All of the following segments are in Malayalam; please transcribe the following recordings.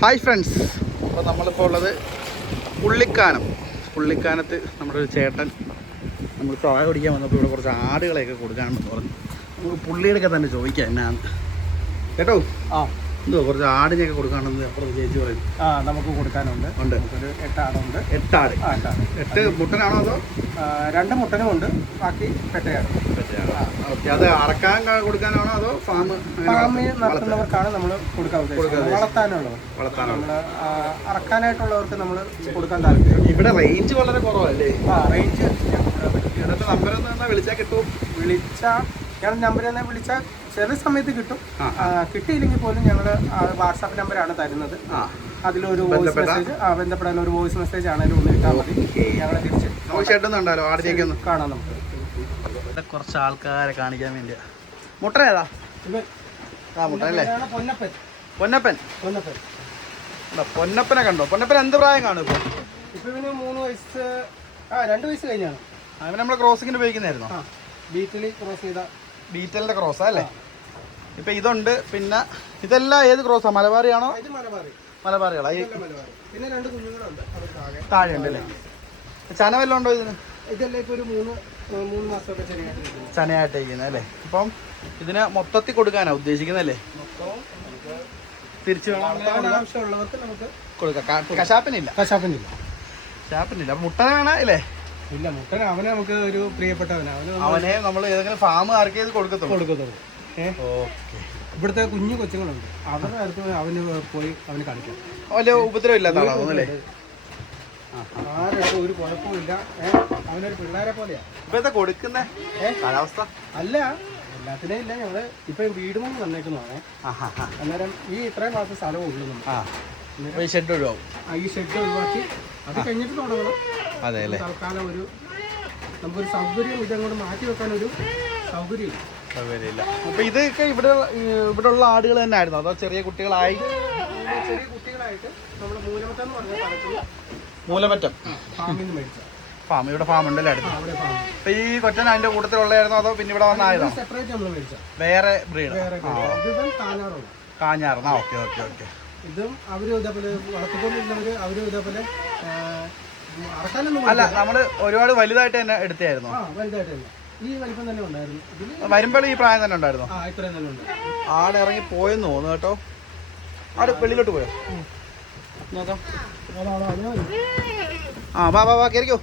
ഹായ് ഫ്രണ്ട്സ് അപ്പോൾ നമ്മളിപ്പോൾ ഉള്ളത് പുള്ളിക്കാനം. പുള്ളിക്കാനത്ത് നമ്മുടെ ഒരു ചേട്ടൻ നമ്മൾ ചായ കുടിക്കാൻ വന്നപ്പോൾ ഇവിടെ കുറച്ച് ആടുകളെയൊക്കെ കൊടുക്കാമെന്ന് പറഞ്ഞു. നമുക്ക് പുള്ളിയുടെയൊക്കെ തന്നെ ചോദിക്കാം എന്നാന്ന്. കേട്ടോ? ആ. എന്തോ കുറച്ച് ആടിനെയൊക്കെ കൊടുക്കാണെന്ന് അപ്പുറത്ത് ചേച്ചി പറയും ആ നമുക്ക് കൊടുക്കാനുണ്ട്. ഉണ്ട്. ഒരു എട്ടാടുണ്ട് എട്ടാട്. ആ എട്ടാട്. എട്ട് മുട്ടനാണോ അതോ? രണ്ട് മുട്ടനും ഉണ്ട് ബാക്കി പെട്ടയാണ് ഓക്കെ അത് അറക്കാൻ ക- കൊടുക്കാനാണോ അതോ ഫാം ഫാമിൽ നടത്തുന്നവർക്കാണ് നമ്മൾ കൊടുക്കാൻ ഉദ്ദേശിക്കുന്നത്. അറക്കാനായിട്ടുള്ളവർക്ക് നമ്മൾ കൊടുക്കാൻ താല്പര്യം. ഇവിടെ റേഞ്ച് വളരെ കുറവല്ലേ? ആ റേഞ്ച് നമ്പർ ഒന്ന് പറഞ്ഞാൽ വിളിച്ചാൽ കിട്ടും വിളിച്ചാൽ ഞങ്ങൾ നമ്പർ തന്നെ വിളിച്ചാൽ ചില സമയത്ത് കിട്ടും. കിട്ടിയില്ലെങ്കിൽ പോലും ഞങ്ങൾ വാട്സാപ്പ് നമ്പറാണ് തരുന്നത്. അതിലൊരു വോയിസ് മെസ്സേജ് ബന്ധപ്പെടാൻ ഒരു വോയിസ് മെസ്സേജ് ആണെങ്കിലും ഒന്ന് ഇട്ടാൽ മതി. ഞങ്ങളെ തിരിച്ച് കാണാം നമുക്ക്. ഇവിടെ കുറച്ച് ആൾക്കാരെ കാണിക്കാൻ വേണ്ടിയാ. മുട്ട ഏതാ ആ മുട്ട അല്ലേ പൊന്നപ്പൻ. പൊന്നപ്പൻ? പൊന്നപ്പൻ. പൊന്നപ്പനെ കണ്ടോ? പൊന്നപ്പൻ എന്ത് പ്രായം കാണും ഇപ്പൊ? ഇപ്പൊ ഇവന് മൂന്ന് വയസ്സ് ആ രണ്ട് വയസ്സ് കഴിഞ്ഞാണ്. അവൻ നമ്മൾ ക്രോസിങ്ങിന് ഉപയോഗിക്കുന്നതായിരുന്നു? ആ ബീറ്റിൽ ക്രോസ് ചെയ്ത. ബീറ്റലിന്റെ ക്രോസ് അല്ലേ? ഇപ്പൊ ഇതുണ്ട് പിന്നെ ഇതെല്ലാം ഏത് ക്രോസാ മലബാറിയാണോ? ഇത് മലബാറി. മലബാറികളാ. ഈ ഇതെല്ലാം മലബാറി. പിന്നെ രണ്ട് കുഞ്ഞുങ്ങളുണ്ട്. താഴെ. ഉണ്ട് അല്ലേ ചന ഉണ്ടോ ഇതിന്? ഇതെല്ലാം ഇപ്പൊ ഒരു മൂന്ന് ഇരിക്കുന്നു. അല്ലേ അപ്പം ഇതിന് മൊത്തത്തിൽ കൊടുക്കാനാ ഉദ്ദേശിക്കുന്നല്ലേ തിരിച്ചു കൊടുക്കാം. കശാപ്പിനില്ല. കശാപ്പിനില്ല. കശാപ്പിനില്ല. അപ്പൊ മുട്ടനെ വേണ അല്ലേ? ഇല്ല മുട്ടൻ അവനെ നമുക്ക് ഒരു പ്രിയപ്പെട്ടവനാ. അവനെ നമ്മൾ ഏതെങ്കിലും ഫാം ആർക്ക് ചെയ്ത് കൊടുക്കത്തുള്ളൂ. കൊടുക്കത്തുള്ളൂ. ഓക്കെ. ഇവിടുത്തെ കുഞ്ഞു കൊച്ചുങ്ങളുണ്ട്. അവരുടെ അടുത്ത് അവന് പോയി അവന് കാണിക്കാം. വലിയ ഉപദ്രവം ഇല്ലാത്ത ആളാ തോന്നുന്നല്ലേ ഒരു കുഴപ്പമില്ല അവനൊരു പിള്ളേരെ പോലെയാ. ഇപ്പൊ എന്താ കൊടുക്കുന്നേ? കാലാവസ്ഥ? അല്ല എല്ലാത്തിനെയും ഇല്ല. ഞങ്ങൾ ഇപ്പൊ വീട് മുമ്പ് വന്നേക്കുന്നതാണ്. അന്നേരം ഈ ഇത്രയും മാസം സ്ഥലം ഉള്ളു നമുക്ക്. ഷെഡ് ഒഴിവാവും ആ, ഈ ഷെഡ് ഒഴിവാക്കി. അത് കഴിഞ്ഞിട്ട് തുടങ്ങണം. അതെ അല്ലേ? തൽക്കാലം ഒരു നമുക്കൊരു സൗകര്യം ഇതങ്ങോട്ട് മാറ്റി വെക്കാൻ ഒരു സൗകര്യം ഇല്ല. സൗകര്യമില്ല. അപ്പൊ ഇതൊക്കെ ഇവിടെ ഇവിടെ ഉള്ള ആടുകൾ തന്നെ ആയിരുന്നു അതോ ചെറിയ കുട്ടികളായി? ചെറിയ കുട്ടികളായിട്ട് നമ്മൾ മൂലമത്തെന്ന് എന്ന് പറഞ്ഞ സ്ഥലത്ത് മൂലമറ്റം. ഫാം ഇവിടെ ഫാം ഉണ്ടല്ലേ അടുത്ത്? അപ്പൊ ഈ കൊച്ചൻ അതിന്റെ കൂട്ടത്തിലുള്ളതായിരുന്നോ അതോ പിന്നെ ഇവിടെ വന്നായതോ? വേറെ ബ്രീഡ് കാഞ്ഞാറുന്ന ഓക്കെ ഓക്കെ ഓക്കെ. ഇതും അവർ ഇതേപോലെ വളർത്തിക്കൊണ്ടിരുന്നവര് അവർ ഇതേപോലെ അല്ല നമ്മൾ ഒരുപാട് വലുതായിട്ട് തന്നെ എടുത്തായിരുന്നു ആ വലുതായിട്ട് തന്നെ. ഈ വലിപ്പം തന്നെ ഉണ്ടായിരുന്നു. ഇതിൽ വരുമ്പോൾ ഈ പ്രായം തന്നെ ഉണ്ടായിരുന്നു? ആട് ഇറങ്ങി പോയെന്ന് തോന്നുന്നു കേട്ടോ. ആട് വെളിയിലോട്ട് പോയോ? നോക്കാം. ആ വാ വാ വാ കയറിക്കോ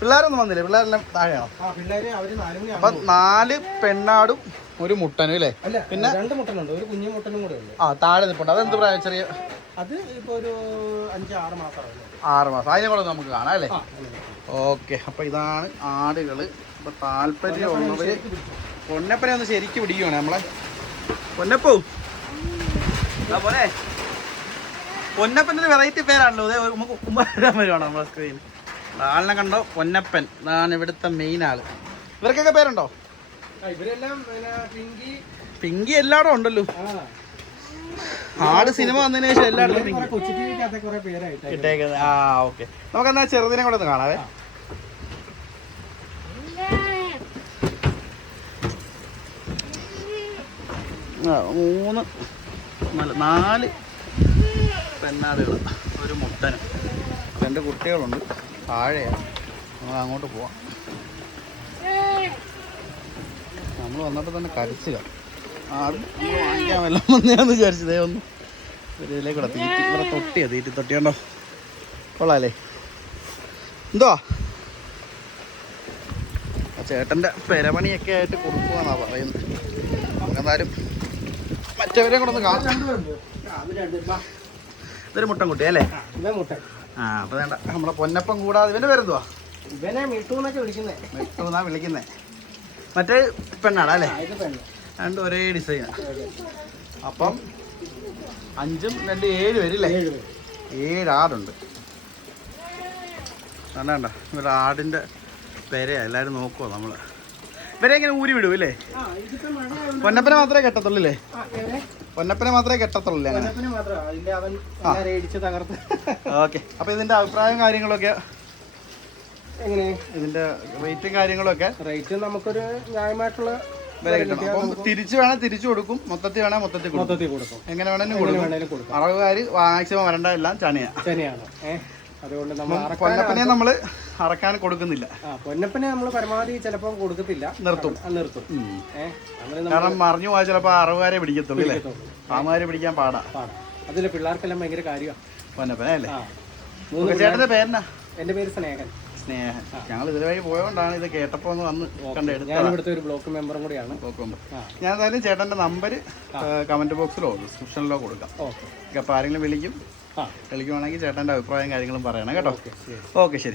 പിള്ളേരൊന്നും വന്നില്ലേ? പിള്ളേരെല്ലാം താഴെയാണോ? അപ്പൊ നാല് പെണ്ണാടും ഒരു മുട്ടനും അല്ലേ പിന്നെ രണ്ട് മുട്ടനുണ്ട്. ഒരു കുഞ്ഞു മുട്ടനും കൂടെ ഉണ്ട്. ആ താഴെ നിൽപ്പുണ്ട് അതെന്ത് പ്രായം? ചെറിയ അത് ഇപ്പൊ ഒരു അഞ്ച് ആറ് മാസമായിരുന്നു ആറ് മാസം. അതിനെ കൂടെ നമുക്ക് കാണാം അല്ലേ. ഓക്കെ. അപ്പൊ ഇതാണ് ആടുകൾ. അപ്പൊ താല്പര്യമുള്ളവര് പൊന്നപ്പനെ ഒന്ന് ശരിക്കും പിടിക്കുകയാണ് നമ്മളെ. പൊന്നപ്പോ. ആ പോലെ. പൊന്നപ്പന്റെ ഒരു വെറൈറ്റി പേരാണല്ലോ. ഇതേ നമുക്ക് ഉമ്മാരാൻ വരുവാണ് നമ്മുടെ സ്ക്രീൻ ആളിനെ കണ്ടോ? പൊന്നപ്പൻ. ഇതാണ് ഇവിടുത്തെ മെയിൻ ആൾ. ഇവർക്കൊക്കെ പേരുണ്ടോ? പിങ്കി. പിങ്കി എല്ലായിടും ഉണ്ടല്ലോ. ആട് സിനിമ വന്നതിന് ശേഷം എല്ലായിടത്തും ഇട്ടേക്കുന്നത് ആ ഓക്കെ. നമുക്ക് എന്നാ ചെറുതിനെ കൂടെ ഒന്ന് കാണാവേ. ആ, മൂന്ന്. നാല്. പെണ്ണാടുകൾ ഒരു മുട്ടനും. രണ്ട് കുട്ടികളുണ്ട്. താഴെയാണ്. നമ്മൾ അങ്ങോട്ട് പോവാം. നമ്മൾ വന്നപ്പോൾ തന്നെ കരച്ചുക ആട് നമ്മൾ വാങ്ങിക്കാൻ വല്ലതും വന്നതാന്ന് വിചാരിച്ചതേ. ഒന്ന് ഇതിലേക്കൂടെ ഇതിലേക്ക് കൂടെ തീറ്റി. ഇവിടെ തൊട്ടിയാ തീറ്റി തൊട്ടിയുണ്ടോ? കൊള്ളാല്ലേ എന്തോ? ആ ചേട്ടന്റെ പെരമണിയൊക്കെ ആയിട്ട് കൊടുക്കുവാന്നാ പറയുന്നത്. എന്തായാലും മറ്റവരെ കൂടെ ഒന്ന് കാണാം രണ്ടുപേരുണ്ട് ആ, അത് രണ്ട് ബാ. ഇതൊരു മുട്ടൻ കുട്ടി അല്ലേ? ആ, ഇവൻ മുട്ടൻ. ആ അപ്പോൾ വേണ്ട. നമ്മളെ പൊന്നപ്പം കൂടാതെ ഇവന്റെ പേരെന്തുവാ ഇവനെ മിട്ടു എന്നൊക്കെ വിളിക്കുന്നേ. എന്നാ വിളിക്കുന്നേ. മറ്റേ പെണ്ണാടാ അല്ലേ? രണ്ടും ഒരേ ഡിസൈനാ അപ്പം അഞ്ചും രണ്ട് ഏഴ് പേരില്ലേ ഏഴ് ആടുണ്ട് വേണ്ട വേണ്ട. ഇവിടെ ആടിന്റെ പേരെയാ. എല്ലാവരും നോക്കുമോ നമ്മൾ ഇവരെ ഇങ്ങനെ ഊരി വിടും മഴയായോണ്ട് പൊന്നപ്പനെ മാത്രമേ കെട്ടത്തുള്ളൂ അല്ലേ പൊന്നപ്പനെ മാത്രമേ കെട്ടത്തുള്ളൂ ഓക്കെ. അപ്പൊ ഇതിന്റെ അഭിപ്രായവും കാര്യങ്ങളൊക്കെ എങ്ങനെ? ഇതിന്റെ റേറ്റും കാര്യങ്ങളൊക്കെ റേറ്റ് നമുക്കൊരു ന്യായമായിട്ടുള്ള വില കിട്ടണം. അപ്പം തിരിച്ചു വേണേൽ തിരിച്ചു കൊടുക്കും. മൊത്തത്തിൽ വേണേൽ മൊത്തത്തിൽ കൊടുക്കും. മൊത്തത്തിൽ കൊടുക്കും. എങ്ങനെ വേണേലും കൊടുക്കും. അറവുകാർ മാക്സിമം വരണ്ട എല്ലാം ചണിയാണ്. ചണിയാണ് അതുകൊണ്ട് നമ്മൾ പൊന്നപ്പനെ കൊല്ലപ്പനെ നമ്മൾ അറക്കാൻ കൊടുക്കുന്നില്ല. പൊന്നപ്പനെ നമ്മൾ പരമാവധി ചിലപ്പോൾ കൊടുക്കത്തില്ല നിർത്തും. നിർത്തും. കാരണം മറിഞ്ഞു പോയാൽ ചിലപ്പോൾ അറവുകാരെ പിടിക്കത്തുള്ളൂ അല്ലേ? പാമാരെ പിടിക്കാൻ പാടാ. അതിലെ പിള്ളേർക്കെല്ലാം ഭയങ്കര കാര്യമാണ് പൊന്നപ്പനെ അല്ലേ? ചേട്ടന്റെ പേരെന്നാ? എന്റെ പേര് സ്നേഹൻ. സ്നേഹൻ. ഞങ്ങൾ ഇതുവഴി പോയോണ്ടാണ് ഇത് കേട്ടപ്പോ ഒന്ന് വന്ന് കണ്ടെടുത്തത് ഇവിടുത്തെ ഒരു ബ്ലോക്ക് മെമ്പറും കൂടിയാണ്. Block member. ഞാൻ എന്തായാലും ചേട്ടന്റെ നമ്പർ കമന്റ് ബോക്സിലോ ഡിസ്ക്രിപ്ഷനിലോ കൊടുക്കാം. ഓക്കെ. അപ്പോൾ ആരെങ്കിലും വിളിക്കും വിളിക്കുവാണെങ്കിൽ ചേട്ടന്റെ അഭിപ്രായം കാര്യങ്ങളും പറയണം കേട്ടോ. ഓക്കെ ശരി.